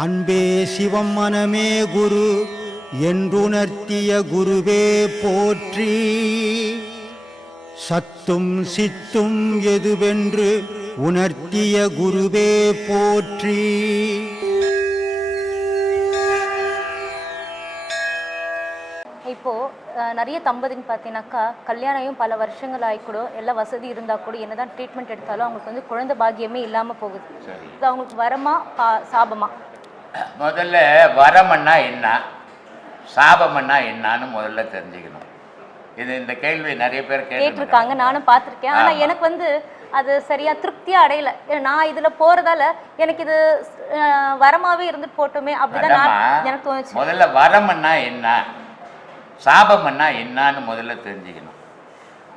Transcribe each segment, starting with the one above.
அன்பே சிவம் மனமே குரு என்றுணர்த்திய குருவே போற்றி. சத்தும் சித்தும் எதுவென்று உணர்த்திய குருவே போற்றி. இப்போ நிறைய தம்பதின்னு பார்த்தீங்கன்னாக்கா கல்யாணம் பல வருஷங்கள் ஆகிக்கூட எல்லாம் வசதி இருந்தால் கூட என்னதான் ட்ரீட்மெண்ட் எடுத்தாலும் அவங்களுக்கு வந்து குழந்தை பாக்கியமே இல்லாமல் போகுது. இது அவங்களுக்கு வரமா சாபமா? முதல்ல வரமன்னா என்ன, சாபமன்னா என்னன்னு முதல்ல தெரிஞ்சுக்கணும். இது இந்த கேள்வி நிறைய பேர் கேட்டிருக்காங்க, நானும் பார்த்துருக்கேன். ஆனால் எனக்கு வந்து அது சரியா திருப்தியாக அடையலை. நான் இதில் போகிறதால எனக்கு இது வரமாவே இருந்துட்டு போட்டோமே அப்படிதான் எனக்கு தோணுச்சு. முதல்ல வரமன்னா என்ன, சாபமன்னா என்னன்னு முதல்ல தெரிஞ்சுக்கணும்.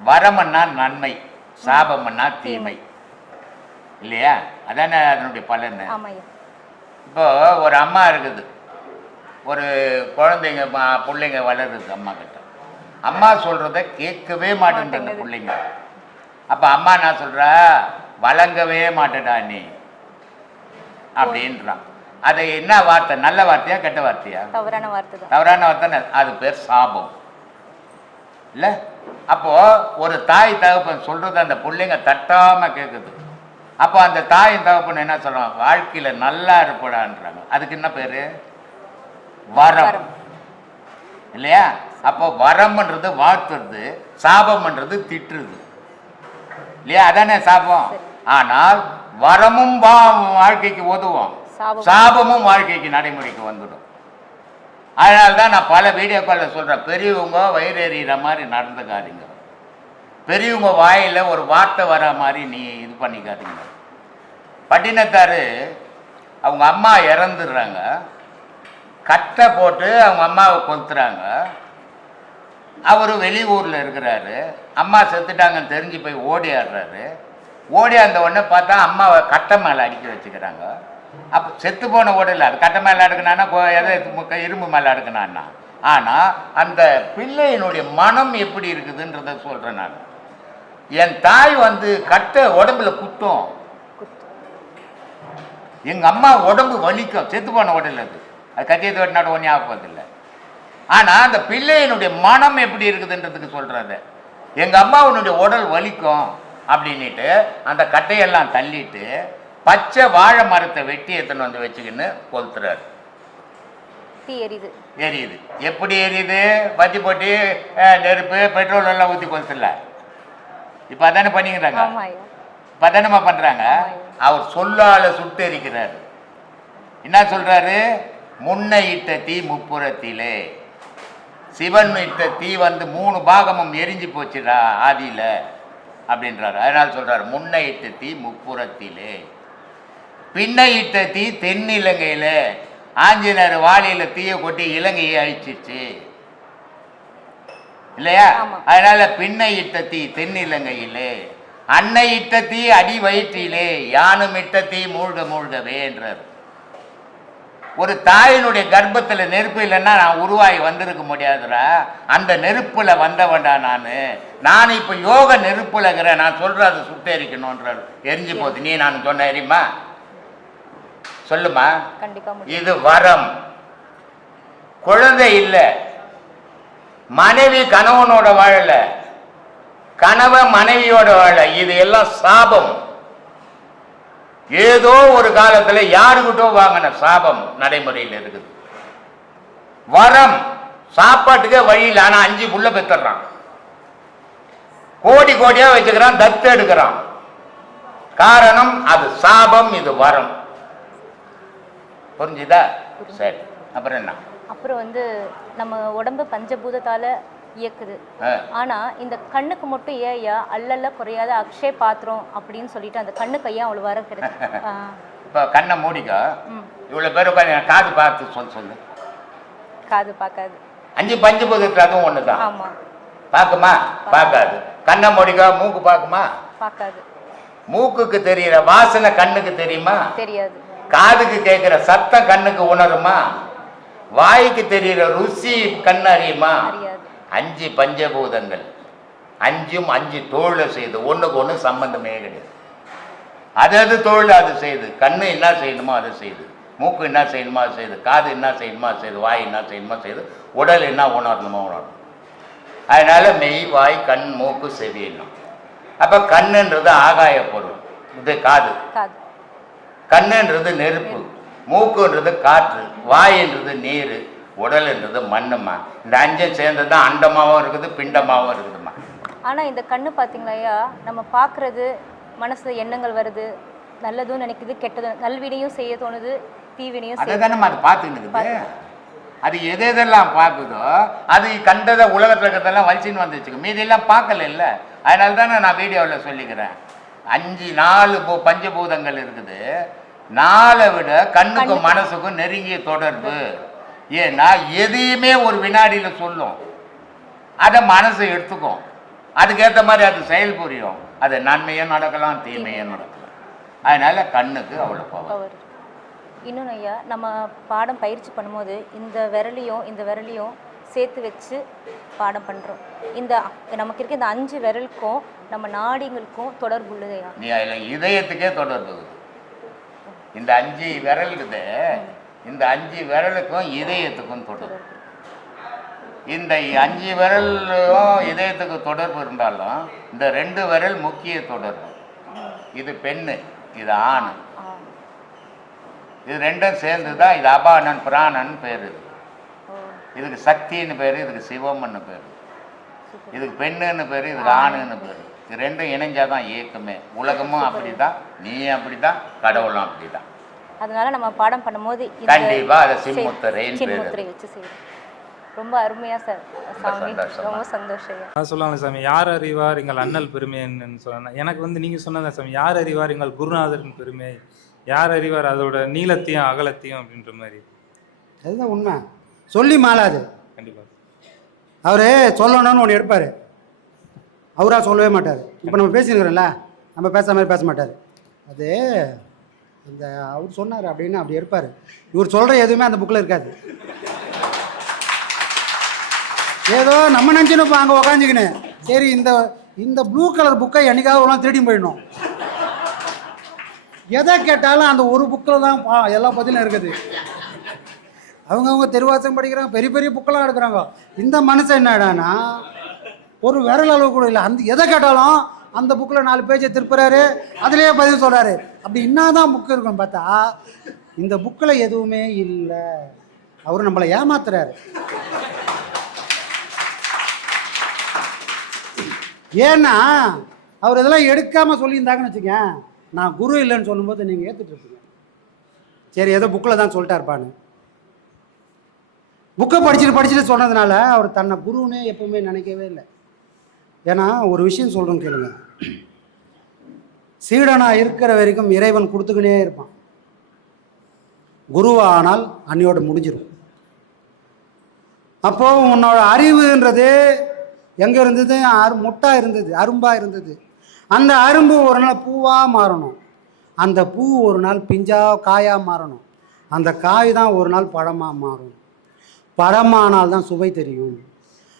வரமன்னா நன்மை, சாபமன்னா தீமை இல்லையா? அதானே அதனுடைய பலன். இப்போ ஒரு அம்மா இருக்குது, ஒரு குழந்தைங்க பிள்ளைங்க வளருது அம்மா கிட்ட. அம்மா சொல்கிறத கேட்கவே மாட்டேன் அந்த பிள்ளைங்க. அப்போ அம்மா என்ன சொல்கிறா, வழங்கவே மாட்டேடா நீ அப்படின்றான். அது என்ன வார்த்தை, நல்ல வார்த்தையா கெட்ட வார்த்தையா? தவறான வார்த்தை. தவறான வார்த்தை, அது பேர் சாபம் இல்லை? அப்போது ஒரு தாய் தகப்பன் சொல்கிறது அந்த பிள்ளைங்க தட்டாமல் கேட்குது. அப்போ அந்த தாயின் தகப்பன் என்ன சொல்கிறாங்க, வாழ்க்கையில் நல்லா இருப்படான்றாங்க. அதுக்கு என்ன பேர்? வரம் இல்லையா? அப்போ வரம்ன்றது வாழ்த்துறது, சாபம்ன்றது திட்டுறது இல்லையா? அதானே சாபம். ஆனால் வரமும் வாழ்க்கைக்கு உதவும், சாபமும் வாழ்க்கைக்கு நடைமுறைக்கு வந்துடும். அதனால தான் நான் பல வீடியோக்களில் சொல்கிறேன், பெரியவங்க வயிறு எறிகிற மாதிரி நடந்துக்காதீங்க, பெரியவங்க வாயில் ஒரு வார்த்தை வர மாதிரி நீ இது பண்ணிக்காதீங்க. பட்டினத்தார் அவங்க அம்மா இறந்துடுறாங்க, கட்டை போட்டு அவங்க அம்மாவை கொளுத்துறாங்க. அவர் வெளியூரில் இருக்கிறாரு, அம்மா செத்துட்டாங்கன்னு தெரிஞ்சு போய் ஓடியாடுறாரு. ஓடியாந்த உடனே பார்த்தா அம்மாவை கட்டை மேலே அடிக்க வச்சுக்கிறாங்க. அப்போ செத்து போன உடல் அது கட்டை மேலே அடுக்கினான்னா எதை இரும்பு மேலே அடுக்கினான்னா. ஆனால் அந்த பிள்ளையினுடைய மனம் எப்படி இருக்குதுன்றத சொல்கிறேன் நான். என் தாய் வந்து கட்டை உடம்புல குத்தும், எங்கள் அம்மா உடம்பு வலிக்கும், செத்து போன உடல் அது கத்தியத்தை வெட்டினாட ஒன்றும் ஆகப்பதில்லை. ஆனால் அந்த பிள்ளையினுடைய மனம் எப்படி இருக்குதுன்றதுக்கு சொல்கிறத, எங்கள் அம்மாவுடைய உடல் வலிக்கும் அப்படின்ட்டு அந்த கட்டையெல்லாம் தள்ளிட்டு பச்சை வாழை மரத்தை வெட்டி எத்தனை வந்து வச்சுக்கின்னு கொளுத்துறாரு. எரியுது. எப்படி எரியுது? பத்தி போட்டி நெருப்பு பெட்ரோல் எல்லாம் ஊற்றி கொளுத்துல. இப்போ அதானே பண்ணிக்கிறாங்க, இப்போ அதானமா பண்ணுறாங்க. அவர் சொல்லால சுட்டு எரிக்கிறாரு. என்ன சொல்கிறாரு? முன்னை இட்ட தீ முப்புறத்திலே, சிவன் இட்ட தீ வந்து 3 பாகமும் எரிஞ்சு போச்சுடா ஆதியில் அப்படின்றாரு. அதனால் சொல்கிறார், முன்னை இட்ட தீ முப்புறத்திலே, பின்னை இட்ட தீ தென்னிலங்கையில், ஆஞ்சநேயர் வாளியில் தீயை கொட்டி இலங்கையை அழிச்சிச்சு இல்லையா? அதனால பின்னை இட்ட தீ தென்னிலங்கையிலே, அன்னை இட்ட தீ அடி வயிற்றிலே, யானும் இட்ட தீ மூழ்க மூழ்கவே என்றார். ஒரு தாயினுடைய கர்ப்பத்தில் நெருப்பு இல்லைன்னா நான் உருவாகி வந்திருக்க முடியாதுடா, அந்த நெருப்புல வந்தவன்டா நான் இப்போ யோக நெருப்புல இருக்கிறேன், நான் சொல்ற அது சுட்டெரிக்கணும்ன்றார். எரிஞ்சு போகுது. நீ நான் சொன்ன எரியுமா? சொல்லுமா? இது வரம். குழந்தை இல்லை, மனைவி கணவனோட வாழல, கணவன் மனைவியோட வாழ, இது எல்லாம் சாபம். ஏதோ ஒரு காலத்தில் யாருக்கிட்டோ வாங்கின சாபம் நடைமுறையில் இருக்குது. வரம் சாப்பாட்டுக்கே வழியில், ஆனால் 5 புள்ள பெற்றுறான், கோடி கோடியா வச்சுக்கிறான், தத்து எடுக்கிறான். காரணம் அது சாபம், இது வரம். புரிஞ்சுதா? சரி, அப்புறம் என்ன? அப்புறம் வந்து நம்ம உடம்பு பஞ்சபூதத்தால இயக்குது. ஆனா இந்த கண்ணுக்கு மட்டும் ஏயா அல்லல்ல குறையாத அக்ஷய பாத்திரம் அப்படின்னு சொல்லிட்டு அந்த கண்ணு கையா அவ்வளவு வர கிடையாது. இப்போ கண்ணை மூடிக்கா, இவ்வளவு பேர் உட்காந்து காது பார்த்து சொல்லு. காது பார்க்காது. 5 பஞ்சபூதத்துல அதுவும் ஒண்ணுதான். ஆமா. பார்க்குமா? பார்க்காது. கண்ணை மூடிக்கா, மூக்கு பார்க்குமா? பார்க்காது. மூக்குக்கு தெரிகிற வாசனை கண்ணுக்கு தெரியுமா? தெரியாது. காதுக்கு கேட்கிற சத்தம் கண்ணுக்கு உணருமா? வாய்க்கு தெரிகிற ருசி கண்ணு அறியுமா? 5 பஞ்சபூதங்கள், 5 தோழ செய்து, ஒண்ணுக்கு ஒண்ணு சம்பந்தமே கிடையாது. அது தொழில் அது செய்யுது. கண்ணு என்ன செய்யணுமோ அதை செய்யுது, மூக்கு என்ன செய்யணுமா செய்யுது, காது என்ன செய்யணுமா செய்யுது, வாய் என்ன செய்யணுமா செய்யுது, உடல் என்ன உணரணுமோ உணரணும். அதனால மெய், வாய், கண், மூக்கு, செவி என்னும். அப்போ கண்ணுன்றது ஆகாய பொருள், இது காது. கண்ணுன்றது நெருப்பு, மூக்குன்றது காற்று, வாயின்றது நீர், உடல்ன்றது மண்ணுமா. இந்த அஞ்சும் சேர்ந்து தான் அண்டமாகவும் இருக்குது, பிண்டமாகவும் இருக்குதுமா. ஆனால் இந்த கண்ணு பார்த்தீங்களா ஐயா, நம்ம பார்க்குறது, மனசில் எண்ணங்கள் வருது, நல்லதும் நினைக்குது, கெட்டதும், நல்வினையும் செய்ய தோணுது, தீவினையும் அதை தானே அது பார்த்துக்கிட்டு அது எதெல்லாம் பார்க்குதோ அது கண்டதை உலகத்தில் இருக்கிறதெல்லாம் வலிச்சின்னு வந்துச்சுக்கு, மீதியெல்லாம் பார்க்கல இல்லை. அதனால தானே நான் வீடியோவில் சொல்லிக்கிறேன், 4 பஞ்சபூதங்கள் இருக்குது. 4 விட கண்ணுக்கும் மனசுக்கும் நெருங்கிய தொடர்பு. ஏன்னா எதையுமே ஒரு வினாடியில் சொல்லும், அதை மனசை எடுத்துக்கும், அதுக்கேற்ற மாதிரி அது செயல் புரியும். அது நன்மையும் நடக்கலாம், தீமையும் நடக்கலாம். அதனால கண்ணுக்கு அவ்வளோ பவர். இன்னொன்று ஐயா, நம்ம பாடம் பயிற்சி பண்ணும்போது இந்த விரலையும் சேர்த்து வச்சு பாடம் பண்ணுறோம். இந்த நமக்கு இருக்க இந்த 5 விரலுக்கும் நம்ம நாடிங்களுக்கும் தொடர்பு உள்ளது ஐயா. நீ அதில் இதயத்துக்கே தொடர்பு. இந்த 5 விரல் இருக்குது, இந்த 5 விரலுக்கும் இதயத்துக்கும் தொடர்பு. இந்த 5 விரலும் இதயத்துக்கு தொடர்பு இருந்தாலும் இந்த 2 விரல் முக்கிய தொடர்பு. இது பெண்ணு, இது ஆண். இது ரெண்டும் சேர்ந்து தான் இது அபானன் பிராணன் பேர். இதுக்கு சக்தின்னு பேர், இதுக்கு சிவம்னு பேர். இதுக்கு பெண்ணுன்னு பேர், இதுக்கு ஆணுன்னு பேர். இது ரெண்டும் இணைஞ்சாதான் இயக்கமே. உலகமும் அப்படிதான், நீ அப்படிதான், கடவுளும் அப்படிதான். அதனால நம்ம பாடம் பண்ணும்போது கண்டிப்பா அதை சின்முத்திரை வச்சு செய்யணும். ரொம்ப அருமையா சார் சாமி, ரொம்ப சந்தோஷம். சொல்லுவாங்க சாமி, யார் அறிவார் எங்கள் அண்ணல் பெருமைன்னு சொன்ன. எனக்கு நீங்கள் சொன்னதான் சாமி, யார் அறிவார் எங்கள் குருநாதரின் பெருமை, யார் அறிவார் அதோட நீளத்தையும் அகலத்தையும் அப்படின்ற மாதிரி. அதுதான் உண்மை, சொல்லி மாளாது. கண்டிப்பாக அவர் சொல்லணும்னு ஒன்று எடுப்பார், அவராக சொல்லவே மாட்டார். இப்போ நம்ம பேசினுக்கிறோம்ல, நம்ம பேசுகிற மாதிரி பேச மாட்டார். அது அந்த அவர் சொன்னார் அப்படின்னு அப்படி எடுப்பார். இவர் சொல்கிற எதுவுமே அந்த புக்கில் இருக்காது. ஏதோ நம்ம நினச்சின்னு அங்கே உக்காந்துக்கினேன், சரி இந்த ப்ளூ கலர் புக்கை என்னைக்காவது ஒரு நாள் திருடி போயிடணும். எதை கேட்டாலும் அந்த ஒரு புக்கில் தான் எல்லா பதிலும் இருக்குது. அவங்கவுங்க தெருவாசம் படிக்கிறாங்க, பெரிய பெரிய புக்கெல்லாம் எடுக்கிறாங்க. இந்த மனுஷன் என்னடானா ஒரு விரல் அளவு கூட இல்லை, அந்த எதை கேட்டாலும் அந்த புக்கில் 4 பேஜை திருப்புறாரு, அதுலேயே பதில் சொல்கிறாரு. அப்படி என்னதான் புக்கு இருக்குன்னு பார்த்தா இந்த புக்கில் எதுவுமே இல்லை. அவர் நம்மளை ஏமாத்துறாரு. ஏன்னா அவர் இதெல்லாம் எடுக்காமல் சொல்லியிருந்தாங்கன்னு வச்சுக்கேன், நான் குரு இல்லைன்னு சொல்லும்போது நீங்கள் ஏற்றுட்டு இருப்பீங்க. சரி ஏதோ புக்கில் தான் சொல்லிட்டாருப்பான்னு. புக்கை படிச்சுட்டு சொன்னதுனால அவர் தன்னை குருன்னே எப்பவுமே நினைக்கவே இல்லை. ஏன்னா ஒரு விஷயம் சொல்கிறோம் கேளுங்க, சீடனாக இருக்கிற வரைக்கும் இறைவன் கொடுத்துக்கினே இருப்பான். குருவானால் அன்னையோட முடிஞ்சிடும். அப்போது உன்னோட அறிவுன்றது எங்கே இருந்தது? முட்டாக இருந்தது, அரும்பாக இருந்தது. அந்த அரும்பு ஒரு நாள் பூவாக மாறணும், அந்த பூ ஒரு நாள் காயாக மாறணும், அந்த காய் தான் ஒரு நாள் பழமாக மாறும். பழமானால் தான் சுவை தெரியும்.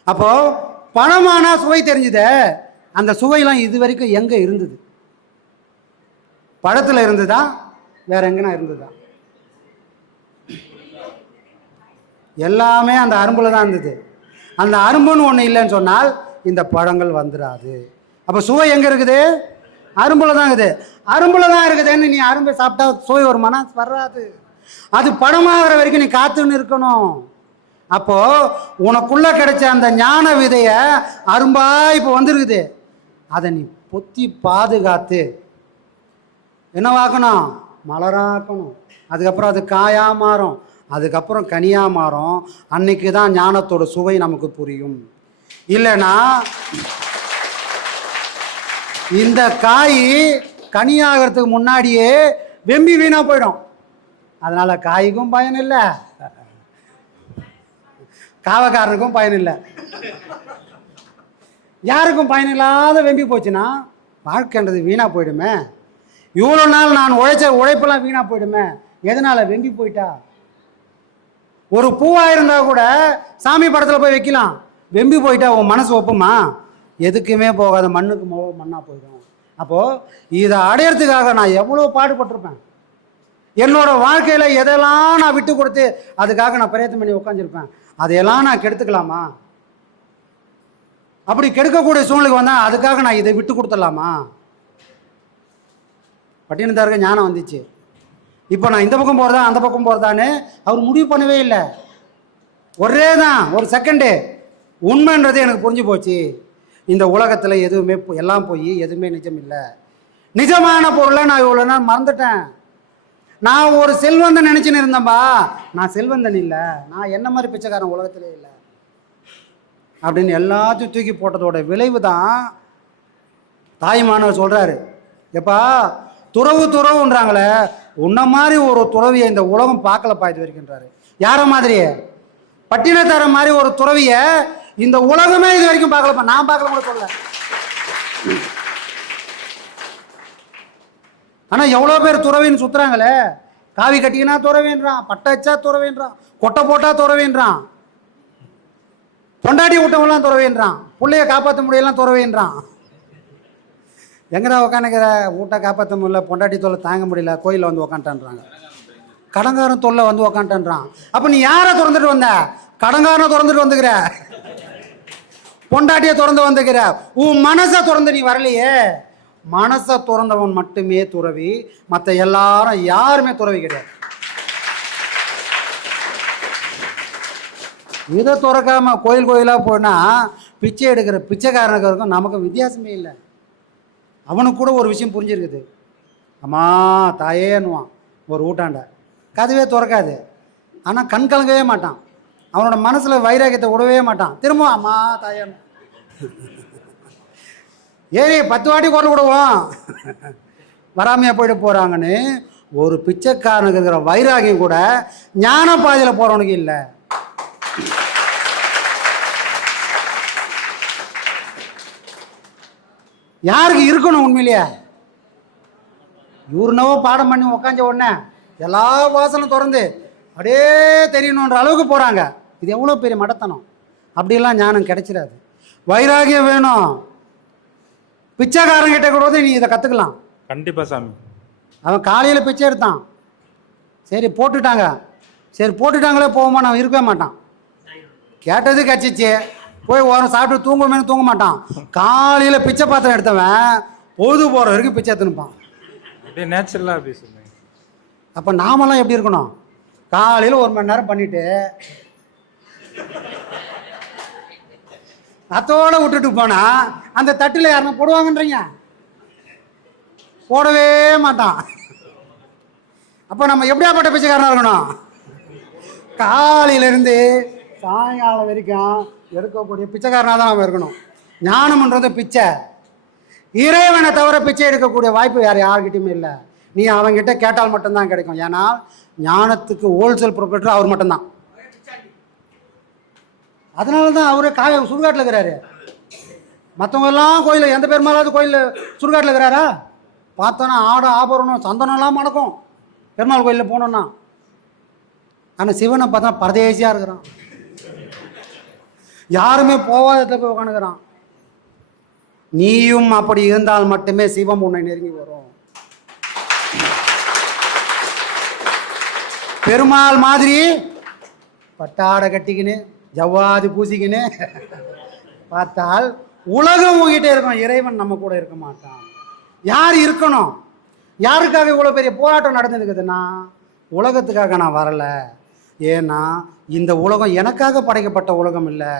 அப்போது பழமானால் சுவை தெரிஞ்சுதே, அந்த சுவையெல்லாம் இது வரைக்கும் எங்கே இருந்தது? பழத்தில் இருந்ததா வேற எங்கன்னா இருந்ததா? எல்லாமே அந்த அரும்பில் தான் இருந்தது. அந்த அரும்புன்னு ஒன்று இல்லைன்னு சொன்னால் இந்த பழங்கள் வந்துடாது. அப்போ சுவை எங்கே இருக்குது? அரும்பில் தான் இருக்குது. அரும்பில் தான் இருக்குதுன்னு நீ அரும்பை சாப்பிட்டா சுவை ஒரு மனசு வராது. அது பழமாகிற வரைக்கும் நீ காத்துன்னு இருக்கணும். அப்போது உனக்குள்ளே கிடைச்ச அந்த ஞான விதையை அரும்பா இப்போ வந்துருக்குது, அதை நீ பொத்தி பாதுகாத்து என்னவாக்கணும்? மலராக்கணும். அதுக்கப்புறம் அது காயாக மாறும், அதுக்கப்புறம் கனியாக மாறும். அன்னைக்கு தான் ஞானத்தோட சுவை நமக்கு புரியும். இல்லைன்னா இந்த காய் கனியாகிறதுக்கு முன்னாடியே வெம்பி வீணாக போயிடும். அதனால் காய்க்கும் பயன் இல்லை, காவக்காரனுக்கும் பயன் இல்லை, யாருக்கும் பயன் இல்லாத வெம்பி போச்சுன்னா வாழ்க்கைன்றது வீணாக போயிடுமே. இவ்வளோ நாள் நான் உழைப்பெல்லாம் வீணாக போயிடுமே. எதனால்? வெம்பி போயிட்டா. ஒரு பூவாக இருந்தால் கூட சாமி படத்தில் போய் வைக்கலாம், வெம்பி போயிட்டா உன் மனசு ஒப்புமா? எதுக்குமே போகாத மண்ணுக்கு மண்ணாக போயிடும். அப்போது இதை அடையிறதுக்காக நான் எவ்வளோ பாடுபட்டிருப்பேன். என்னோட வாழ்க்கையில் எதெல்லாம் நான் விட்டு கொடுத்து அதுக்காக நான் பிரயத்தனம் பண்ணி உட்காந்துருப்பேன், அதையெல்லாம் நான் கெடுத்துக்கலாமா? அப்படி கெடுக்கக்கூடிய சூழ்நிலைக்கு வந்தால் அதுக்காக நான் இதை விட்டு கொடுத்துடலாமா? பட்டினத்தாருக்கு ஞானம் வந்துச்சு. இப்போ நான் இந்த பக்கம் போகிறதா அந்த பக்கம் போகிறதான்னு அவர் முடிவு பண்ணவே இல்லை. ஒரே தான் ஒரு செகண்டு உண்மைன்றது எனக்கு புரிஞ்சு போச்சு. இந்த உலகத்தில் எதுவுமே எல்லாம் போய் எதுவுமே நிஜம் இல்லை. நிஜமான பொருளை நான் இவ்வளோ நாள் மறந்துட்டேன். நான் ஒரு செல்வந்தன் நினச்சின்னு இருந்தேன்பா, நான் செல்வந்தன் இல்லை, நான் என்ன மாதிரி பிச்சைக்காரன் உலகத்திலே இல்லை அப்படின்னு எல்லாத்தையும் தூக்கி போட்டதோட விளைவு தான் தாய்மானவர் சொல்கிறாரு, எப்பா துறவுன்றாங்களே, உன்ன மாதிரி ஒரு துறவியை இந்த உலகம் பார்க்கலப்பா இது வரைக்கும்ன்றாரு. யாரை மாதிரி? பட்டினத்தார மாதிரி ஒரு துறவியை இந்த உலகமே இது வரைக்கும் பார்க்கலப்பா. நான் பார்க்கல கூட சொல்ல. ஆனால் எவ்வளோ பேர் துறவின்னு சுற்றுறாங்களே. காவி கட்டிக்கினா துறவின்றான், பட்டை வச்சா துறவின்றான், கொட்டை போட்டா துறவின்றான், பொண்டாட்டி விட்டவங்களாம் துறவின்றான், பிள்ளைய காப்பாற்ற முடியலாம் துறவின்றான். எங்கடா உக்காந்துக்கிற? வீட்டை காப்பாற்ற முடியல, பொண்டாட்டி தொல்லை தாங்க முடியல, கோயிலில் வந்து உக்காண்டான்றாங்க. கடங்காரன் தொல்லை வந்து உக்காண்டான்றான். அப்போ நீ யாரை திறந்துட்டு வந்த? கடங்காரனை திறந்துட்டு வந்துக்கிற, பொண்டாட்டியை திறந்து வந்துக்கிற, உன் மனசை திறந்து நீ வரலையே. மனசை திறந்தவன் மட்டுமே துறவி, மற்ற எல்லாரும் யாருமே துறவி கிடையாது. இதை திறக்காம கோயிலாக போனால் பிச்சை எடுக்கிற பிச்சைக்காரனுக்கும் நமக்கு வித்தியாசமே இல்லை. அவனுக்கு கூட ஒரு விஷயம் புரிஞ்சிருக்குது. அம்மா தாயேன்னுவான் ஒரு ஊட்டாண்ட, கதவே திறக்காது. ஆனால் கண் கலங்கவே மாட்டான், அவனோட மனசில் வைராக்கியத்தை விடவே மாட்டான். திரும்ப அம்மா தாயேன்னு ஏறி 10 வாட்டி குரல் விடுவோம், வராமையாக போயிட்டு போகிறாங்கன்னு. ஒரு பிச்சைக்காரனுக்கு இருக்கிற வைராகியம் கூட ஞான பாதையில் போகிறவனுக்கு இல்லை. யாருக்கு இருக்கணும் உண்மையிலேயே? இவருனவோ பாடம் பண்ணி உக்காஞ்ச உடனே எல்லா வாசலும் திறந்து அப்படியே தெரியணுன்ற அளவுக்கு போகிறாங்க. இது எவ்வளோ பெரிய மடத்தனம். அப்படியெல்லாம் ஞானம் கிடைச்சிடாது. வைராகியம் வேணும். பிச்சைக்காரங்கிட்ட கூட நீ இதை கற்றுக்கலாம். கண்டிப்பாக சாமி. அவன் காலையில் பிச்சை எடுத்தான், சரி போட்டுட்டாங்க, சரி போட்டுட்டாங்களே போகுமா, நான் இருக்கவே மாட்டான். கேட்டது கட்சிச்சு போய் ஓரம் சாப்பிட்டு தூங்குவேன்னு தூங்க மாட்டான். காலையில் பிச்சை பாத்திரம் எடுத்தவன் பொழுது போகிற வரைக்கும் பிச்சை எடுத்துனுப்பான். அப்படியே நேச்சுரலாக அப்படி சொல்லுங்க. அப்போ நாமெல்லாம் எப்படி இருக்கணும்? காலையில் 1 மணி நேரம் பண்ணிவிட்டு அத்தோடு விட்டுட்டு போனால் அந்த தட்டில் யாருன்னா போடுவாங்கன்றீங்க? போடவே மாட்டான். அப்போ நம்ம எப்படியாப்பட்ட பிச்சைக்காரனாக இருக்கணும்? காலையிலேருந்து சாயங்காலம் வரைக்கும் எடுக்கக்கூடிய பிச்சைக்காரனாக தான் நம்ம இருக்கணும். ஞானம்ன்றது பிச்சை. இறைவனை தவிர பிச்சை எடுக்கக்கூடிய வாய்ப்பு யார்கிட்டையுமே இல்லை. நீ அவங்ககிட்ட கேட்டால் மட்டும்தான் கிடைக்கும். ஏன்னா ஞானத்துக்கு ஹோல்சேல் ப்ரொப்ரைட்டர் அவர் மட்டும்தான். அதனால தான் அவரே சுடுகாட்டில் இருக்கிறாரு. மற்றவங்க எல்லாம் கோயில், எந்த பேர் மேலாவது கோயில் சுடுகாட்டில் இருக்கிறாரா? பார்த்தோன்னா ஆடை ஆபரணம் சந்தனம்லாம் மணக்கும் பெருமாள் கோயிலில் போனோன்னா. ஆனால் சிவனை பார்த்தா பரதேசியாக இருக்கிறான், யாருமே போவாதத்தில் போய் உட்காந்துக்கிறான். நீயும் அப்படி இருந்தால் மட்டுமே சிவம் உன்னை நெருங்கி வரும். பெருமாள் மாதிரி பட்டாடை கட்டிக்கின்னு ஜவ்வாது பூசிக்கின்னு பார்த்தால் உலகம் உங்ககிட்ட இருக்கும், இறைவன் நம்ம கூட இருக்க மாட்டான். யார் இருக்கணும்? யாருக்காக இவ்வளோ பெரிய போராட்டம் நடந்துருக்குதுன்னா உலகத்துக்காக நான் வரலை. ஏன்னா இந்த உலகம் எனக்காக படைக்கப்பட்ட உலகம் இல்லை,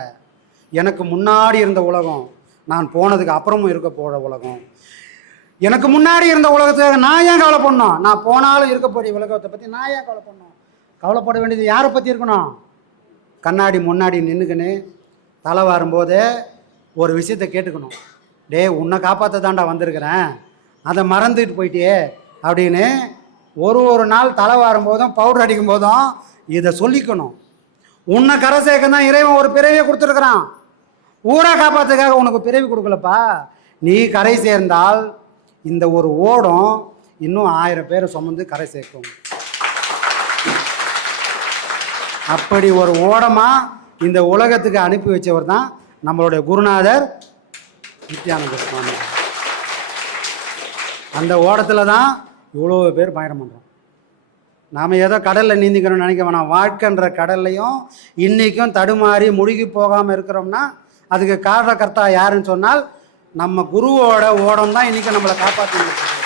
எனக்கு முன்னாடி இருந்த உலகம், நான் போனதுக்கு அப்புறமும் இருக்க போகிற உலகம். எனக்கு முன்னாடி இருந்த உலகத்துக்காக நான் ஏன் கவலை பண்ணணும்? நான் போனாலும் இருக்கக்கூடிய உலகத்தை பற்றி நான் ஏன் கவலை பண்ணணும்? கவலைப்பட வேண்டியது யாரை பற்றி இருக்கணும்? கண்ணாடி முன்னாடி நின்றுக்கின்னு தலை வரும்போதே ஒரு விஷயத்தை கேட்டுக்கணும். டே உன்னை காப்பாற்ற தாண்டா வந்திருக்கிறேன், அதை மறந்துட்டு போயிட்டே அப்படின்னு ஒரு நாள் தலை வரும்போதும் பவுடர் அடிக்கும் போதும் இதை சொல்லிக்கணும். உன்னை கரை சேர்க்க தான் இறைவன் ஒரு பிறவியை கொடுத்துருக்குறான். ஊரை காப்பாற்றுக்காக உனக்கு பிறவி கொடுக்கலப்பா. நீ கரை சேர்ந்தால் இந்த ஒரு ஓடம் இன்னும் 1000 பேரை சுமந்து கரை சேர்க்கும். அப்படி ஒரு ஓடமாக இந்த உலகத்துக்கு அனுப்பி வச்சவர் தான் நம்மளுடைய குருநாதர் நித்யானந்த சுவாமி. அந்த ஓடத்தில் தான் இவ்வளோ பேர் பயணம் பண்ணுறோம். நாம் ஏதோ கடலில் நீந்திக்கணும்னு நினைக்க வேணாம். வாழ்க்கைன்ற கடல்லையும் இன்றைக்கும் தடுமாறி முழுகி போகாமல் இருக்கிறோம்னா அதுக்கு காரணக்கர்த்தா யாருன்னு சொன்னால் நம்ம குருவோட ஓடம் தான் இன்றைக்கி நம்மளை காப்பாற்றிட்டு இருக்குது.